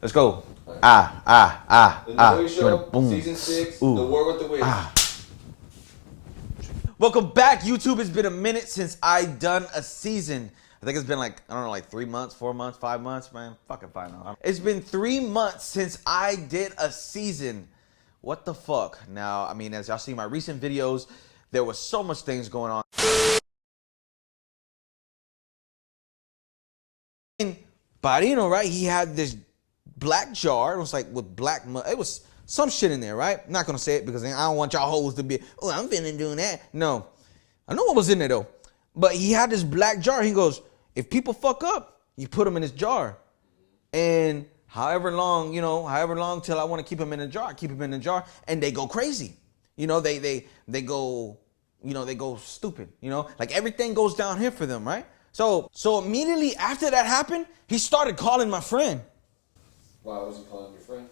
Let's go. Right. The NOE Show, Boom. Season 6, Ooh. The War with the Witch. Welcome back, YouTube. It's been a minute since I done a season. I think it's been like, I don't know, like 3 months, 4 months, 5 months, man. Fucking fine. It's been 3 months since I did a season. What the fuck? Now, I mean, as y'all see my recent videos, there was so much things going on. Barino, right? He had this black jar. It was like with black mud. It was some shit in there, right? I'm not gonna say it because I don't want y'all hoes to be, oh, I'm finna doing that. No. I know what was in there though. But he had this black jar. He goes, if people fuck up, you put them in this jar. And however long, however long till I want to keep them in the jar, I keep them in the jar, and they go crazy. They go, they go stupid, like everything goes downhill for them, right? So immediately after that happened, he started calling my friend. Why was he calling your friend?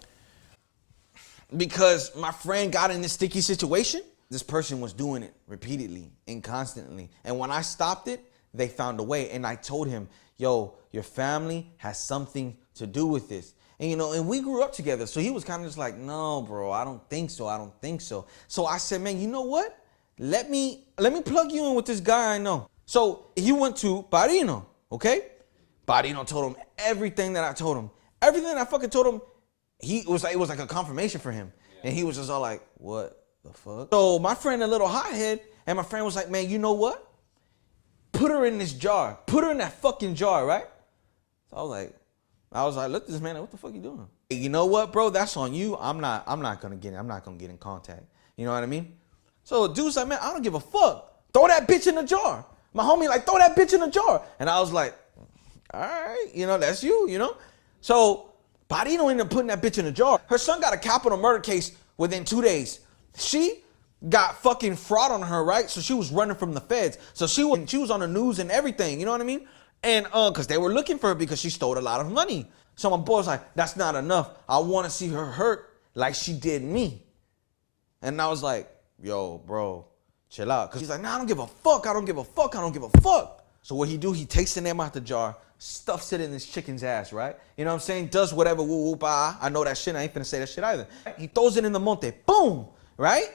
Because my friend got in this sticky situation. This person was doing it repeatedly and constantly. And when I stopped it, they found a way. And I told him, yo, your family has something to do with this. And, and we grew up together. So he was kind of just like, no, bro, I don't think so. I don't think so. So I said, man, you know what? Let me plug you in with this guy I know. So he went to Barino, okay? Barino told him everything that I told him. Everything that I fucking told him, it was like a confirmation for him. Yeah. And he was just all like, what the fuck? So my friend, a little hothead, and my friend was like, man, you know what? Put her in this jar. Put her in that fucking jar, right? So I was like, look at this man, what the fuck you doing? Hey, you know what, bro? That's on you. I'm not gonna get in contact. You know what I mean? So dude's like, man, I don't give a fuck. Throw that bitch in the jar. My homie like, throw that bitch in the jar. And I was like, all right, that's you, So Barino ended up putting that bitch in a jar. Her son got a capital murder case within 2 days. She got fucking fraud on her, right? So she was running from the feds. So she was on the news and everything, you know what I mean? And because they were looking for her because she stole a lot of money. So my boy was like, that's not enough. I want to see her hurt like she did me. And I was like, yo, bro, chill out. Because he's like, nah, I don't give a fuck. I don't give a fuck. I don't give a fuck. So what he do, he takes the name out the jar, stuffs it in this chicken's ass, right? You know what I'm saying? Does whatever, woo whoop, ah. I know that shit. I ain't finna say that shit either. He throws it in the monte. Boom, right?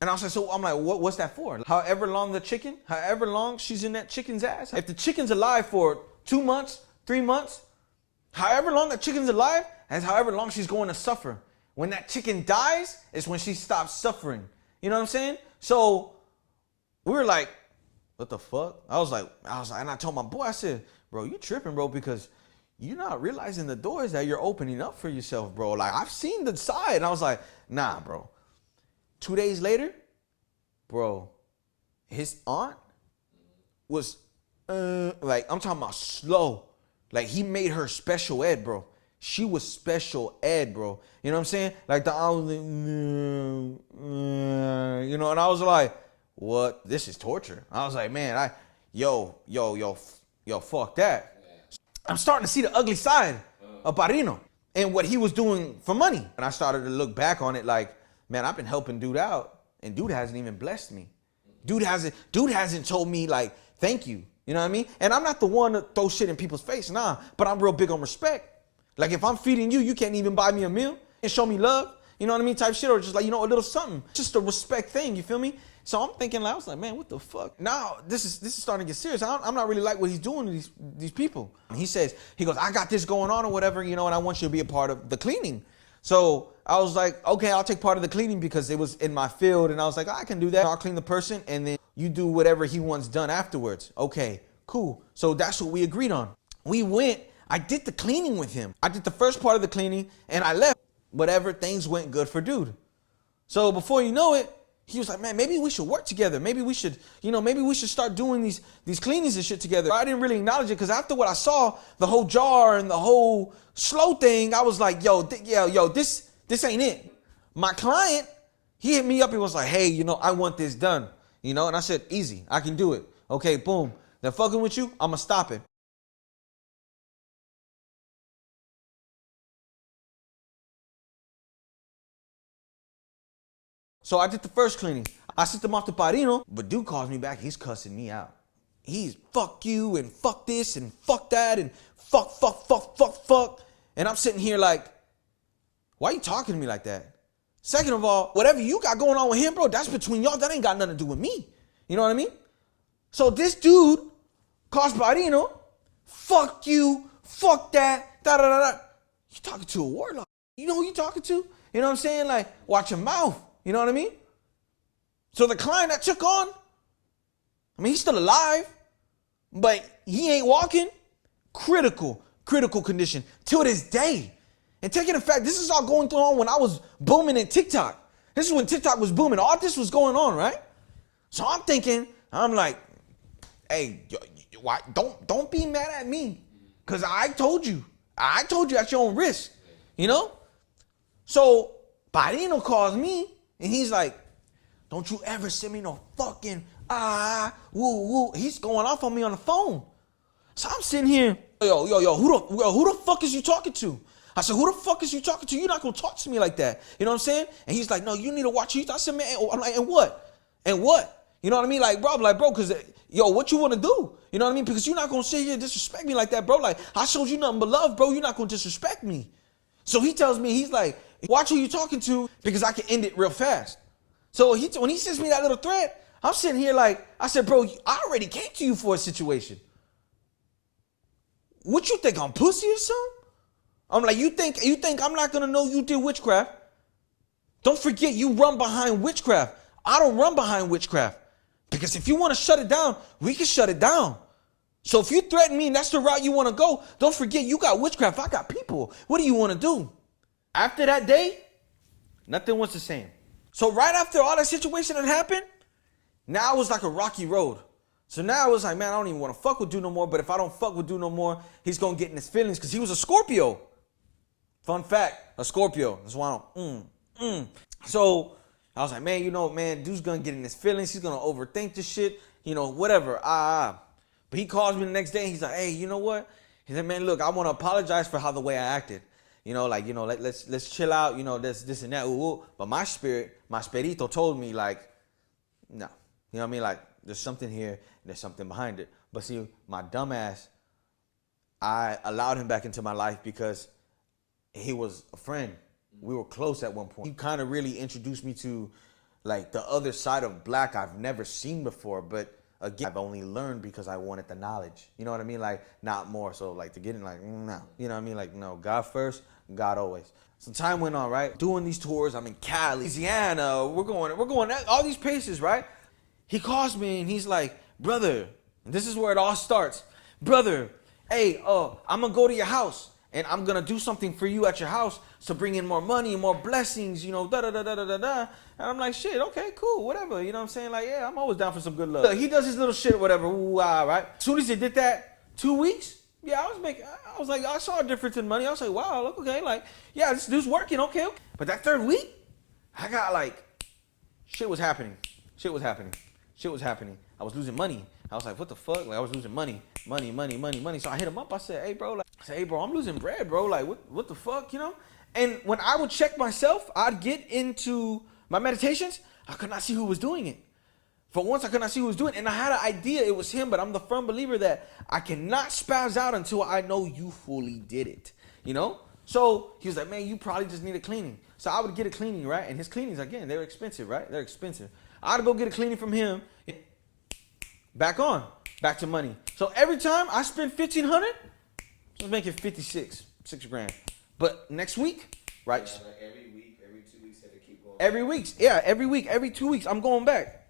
And I was like, so I'm like, what's that for? However long she's in that chicken's ass. If the chicken's alive for 2 months, 3 months, however long that chicken's alive, that's however long she's going to suffer. When that chicken dies, is when she stops suffering. You know what I'm saying? So we were like, what the fuck? I was like, and I told my boy, I said, bro, you tripping, bro, because you're not realizing the doors that you're opening up for yourself, bro. Like, I've seen the side. And I was like, nah, bro. 2 days later, bro, his aunt was, like, I'm talking about slow. Like, he made her special ed, bro. She was special ed, bro. You know what I'm saying? Like, the aunt was like, and I was like, what? This is torture. I was like, man, yo, fuck that. I'm starting to see the ugly side of Barino and what he was doing for money. And I started to look back on it like, man, I've been helping dude out, and dude hasn't even blessed me. Dude hasn't told me, like, thank you. You know what I mean? And I'm not the one to throw shit in people's face, nah. But I'm real big on respect. Like, if I'm feeding you, you can't even buy me a meal and show me love. You know what I mean? Type shit, or just like, a little something. Just a respect thing, you feel me? So I'm thinking, like, I was like, man, what the fuck? Now, this is starting to get serious. I'm not really like what he's doing to these people. And he goes, I got this going on or whatever, and I want you to be a part of the cleaning. So I was like, okay, I'll take part of the cleaning because it was in my field. And I was like, I can do that. I'll clean the person, and then you do whatever he wants done afterwards. Okay, cool. So that's what we agreed on. We went, I did the cleaning with him. I did the first part of the cleaning, and I left. Whatever, things went good for dude. So before you know it, he was like, man, maybe we should work together. Maybe we should, maybe we should start doing these cleanings and shit together. I didn't really acknowledge it because after what I saw, the whole jar and the whole slow thing, I was like, this ain't it. My client, he hit me up and was like, hey, I want this done. And I said, easy, I can do it. Okay, boom. They're fucking with you, I'm going to stop it. So I did the first cleaning. I sent them off to Barino, but dude calls me back. He's cussing me out. He's fuck you and fuck this and fuck that and fuck. And I'm sitting here like, why you talking to me like that? Second of all, whatever you got going on with him, bro, that's between y'all. That ain't got nothing to do with me. You know what I mean? So this dude, Cosparino, fuck you, fuck that, da da da da. You talking to a warlock. You know who you talking to? You know what I'm saying? Like, watch your mouth. You know what I mean? So the client that took on, I mean, he's still alive, but he ain't walking. Critical condition till this day. And taking the fact, this is all going on when I was booming in TikTok. This is when TikTok was booming. All this was going on, right? So I'm thinking, I'm like, hey, why, don't be mad at me. Because I told you at your own risk, you know? So Barino calls me and he's like, don't you ever send me no fucking woo. He's going off on me on the phone. So I'm sitting here, yo, who the fuck is you talking to? I said, who the fuck is you talking to? You're not gonna talk to me like that. You know what I'm saying? And he's like, no, you need to watch it. I said, man, I'm like, and what? And what? You know what I mean? Like, bro, because, yo, what you want to do? You know what I mean? Because you're not gonna sit here and disrespect me like that, bro. Like, I showed you nothing but love, bro. You're not gonna disrespect me. So he tells me, he's like, watch who you talking to because I can end it real fast. So when he sends me that little thread, I'm sitting here like, I said, bro, I already came to you for a situation. What you think, I'm pussy or something? I'm like, you think I'm not gonna know you did witchcraft? Don't forget, you run behind witchcraft. I don't run behind witchcraft. Because if you want to shut it down, we can shut it down. So if you threaten me and that's the route you want to go, don't forget, you got witchcraft, I got people. What do you want to do? After that day, nothing was the same. So right after all that situation had happened, now it was like a rocky road. So now it was like, man, I don't even want to fuck with dude no more. But if I don't fuck with dude no more, he's going to get in his feelings because he was a Scorpio. Fun fact, a Scorpio. That's why I don't, So I was like, man, you know, man, dude's going to get in his feelings. He's going to overthink this shit, you know, whatever. But he calls me the next day and he's like, hey, you know what? He said, man, look, I want to apologize for how the way I acted. You know, like, you know, let's chill out, you know, this and that. But my spirito told me, like, no. You know what I mean? Like, there's something here, there's something behind it. But see, my dumb ass, I allowed him back into my life because he was a friend. We were close at one point. He kind of really introduced me to, like, the other side of black I've never seen before. But again, I've only learned because I wanted the knowledge. You know what I mean? Like, not more. So, like, to get in, like, no. You know what I mean? Like, no, God first, God always. So time went on, right? Doing these tours. I'm in Cali, Louisiana. We're going all these places, right? He calls me and he's like, brother, this is where it all starts. Brother, hey, I'm going to go to your house and I'm going to do something for you at your house to bring in more money and more blessings, you know, da-da-da-da-da-da. And I'm like, shit, okay, cool, whatever. You know what I'm saying? Like, yeah, I'm always down for some good love. He does his little shit, whatever, right? As soon as he did that, 2 weeks, yeah, I was like, I saw a difference in money. I was like, wow, look, okay, like, yeah, this dude's working, okay. But that third week, I got like, shit was happening. I was losing money. I was like, what the fuck? Like, I was losing money. So I hit him up. I said, hey, bro, I'm losing bread, bro. Like, what the fuck, you know? And when I would check myself, I'd get into my meditations. I could not see who was doing it. For once, I could not see who was doing it. And I had an idea it was him, but I'm the firm believer that I cannot spaz out until I know you fully did it, you know? So he was like, man, you probably just need a cleaning. So I would get a cleaning, right? And his cleanings, again, they're expensive, right? They're expensive. I'd go get a cleaning from him. Back to money. So every time I spend $1,500, I was making 56, $6 grand. But next week, right? Yeah, like every week, every 2 weeks, had to keep going. Every week, every 2 weeks, I'm going back.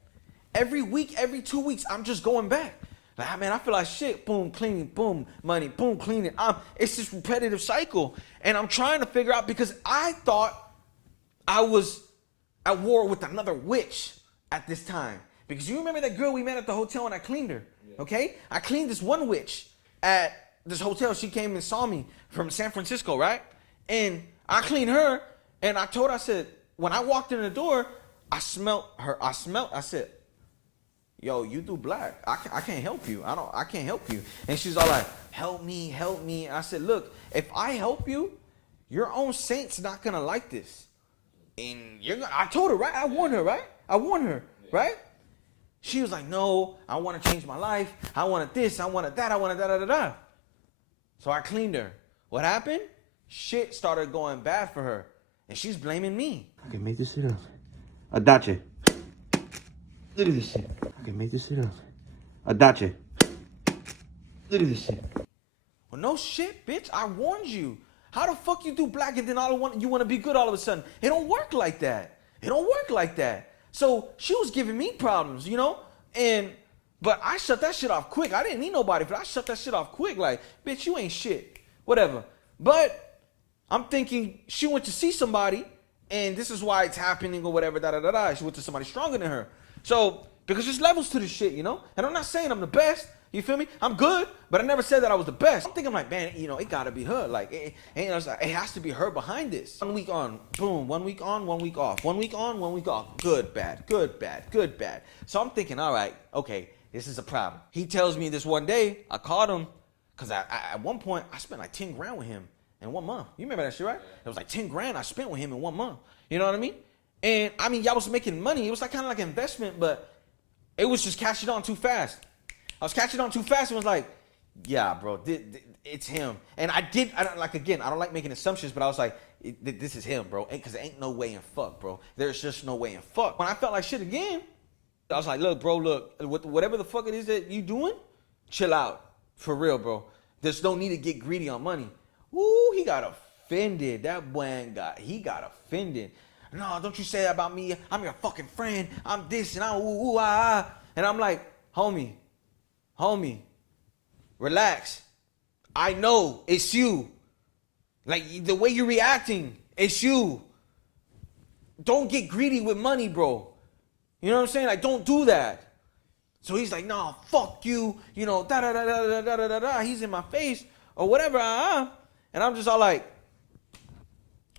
Every week, every 2 weeks, I'm just going back. Like, man, I feel like shit. Boom, cleaning, boom, money, boom, cleaning. It's this repetitive cycle. And I'm trying to figure out because I thought I was at war with another witch at this time. Because you remember that girl we met at the hotel and I cleaned her, okay? I cleaned this one witch at this hotel. She came and saw me from San Francisco, right? And I cleaned her and I told her, I said, when I walked in the door, I smelled her. I said, yo, you do black. I can't help you. I can't help you. And she's all like, help me. And I said, look, if I help you, your own saint's not going to like this. And I told her, right? I warned her, right? She was like, no, I want to change my life. I wanted this, I wanted that, I wanted da-da-da-da. So I cleaned her. What happened? shit started going bad for her. And she's blaming me. I can make this shit up. Adache. Look at this shit. I can make this shit up. Adache. Look at this shit. Well, no shit, bitch. I warned you. How the fuck you do black and then you want to be good all of a sudden? It don't work like that. It don't work like that. So she was giving me problems, you know? But I shut that shit off quick. I didn't need nobody, but I shut that shit off quick. Like, bitch, you ain't shit. Whatever. But I'm thinking she went to see somebody, and this is why it's happening or whatever, da-da-da-da. She went to somebody stronger than her. So, because there's levels to this shit, you know? And I'm not saying I'm the best. You feel me? I'm good, but I never said that I was the best. I'm thinking like, man, you know, it gotta be her. Like, it has to be her behind this. 1 week on, boom. 1 week on, 1 week off. 1 week on, 1 week off. Good, bad, good, bad, good, bad. So I'm thinking, all right, okay, this is a problem. He tells me this one day, I called him, because at one point, I spent like 10 grand with him in 1 month. You remember that shit, right? It was like 10 grand I spent with him in 1 month. You know what I mean? And I mean, y'all was making money. It was like kind of like an investment, but it was just cashing on too fast. I was catching on too fast and was like, yeah, bro, it's him. And I don't like making assumptions, but I was like, this is him, bro. Because there ain't no way in fuck, bro. There's just no way in fuck. When I felt like shit again, I was like, look, bro, look, whatever the fuck it is that you doing, chill out. For real, bro. There's no need to get greedy on money. Ooh, he got offended. That boy he got offended. No, don't you say that about me. I'm your fucking friend. I'm this and I'm ooh, ah. And I'm like, homie, relax. I know it's you. Like, the way you're reacting, it's you. Don't get greedy with money, bro. You know what I'm saying? Like, don't do that. So he's like, no, fuck you. You know, da-da-da-da-da-da-da-da-da. He's in my face or whatever. And I'm just all like,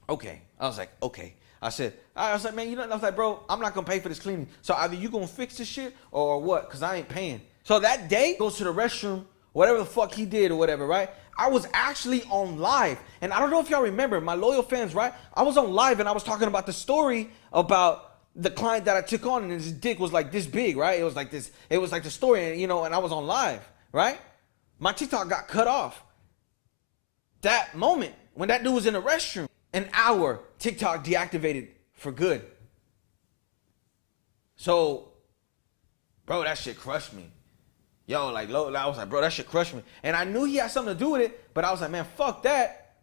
okay. I was like, okay. I was like, man, you know, I was like, bro, I'm not going to pay for this cleaning. So either you going to fix this shit or what? Because I ain't paying. So that day, goes to the restroom, whatever the fuck he did or whatever, right? I was actually on live. And I don't know if y'all remember, my loyal fans, right? I was on live and I was talking about the story about the client that I took on, and his dick was like this big, right? It was like the story, and, you know, and I was on live, right? My TikTok got cut off. That moment, when that dude was in the restroom, an hour, TikTok deactivated for good. So, bro, that shit crushed me. Yo, like, I was like, bro, that shit crushed me. And I knew he had something to do with it, but I was like, man, fuck that.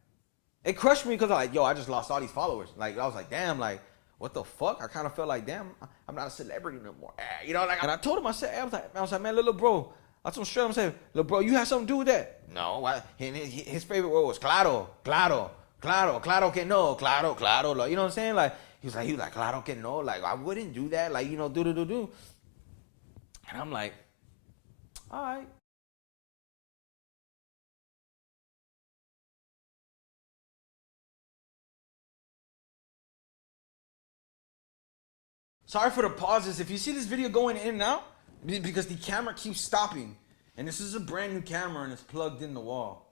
It crushed me because I was like, yo, I just lost all these followers. Like, I was like, damn, like, what the fuck? I kind of felt like, damn, I'm not a celebrity no more. You know, like, and I told him, I was like, man, little bro, I told him straight, I'm saying, little bro, you had something to do with that? No, his favorite word was claro, que no, claro. Like, you know what I'm saying? Like, he was like, claro que no. Like, I wouldn't do that. Like, you know, do. And I'm like, all right. Sorry for the pauses. If you see this video going in and out, because the camera keeps stopping. And this is a brand new camera and it's plugged in the wall.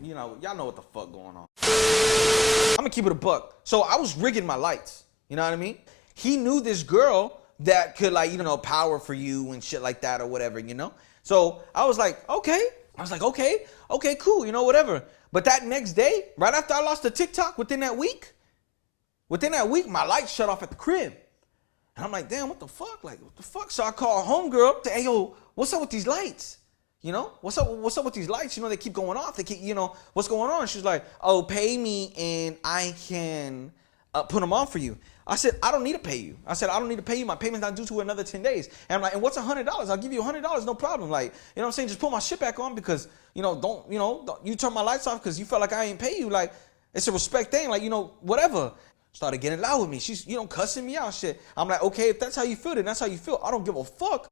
You know, y'all know what the fuck going on. I'm gonna keep it a buck. So I was rigging my lights. You know what I mean? He knew this girl that could, like, you know, power for you and shit like that or whatever, you know? So I was like, okay. Okay, cool, you know, whatever. But that next day, right after I lost the TikTok, within that week, my lights shut off at the crib. And I'm like, damn, what the fuck? Like, what the fuck? So I call homegirl, say, hey, yo, what's up with these lights? You know, what's up with these lights? You know, they keep going off. They keep, you know, what's going on? She's like, oh, pay me and I can put them on for you. I said, I don't need to pay you. My payment's not due to another 10 days. And I'm like, and what's $100? I'll give you $100, no problem. Like, you know what I'm saying? Just put my shit back on because, don't you turn my lights off because you felt like I ain't pay you. Like, it's a respect thing. Like, whatever. Started getting loud with me. She's, cussing me out shit. I'm like, okay, if that's how you feel, then that's how you feel. I don't give a fuck.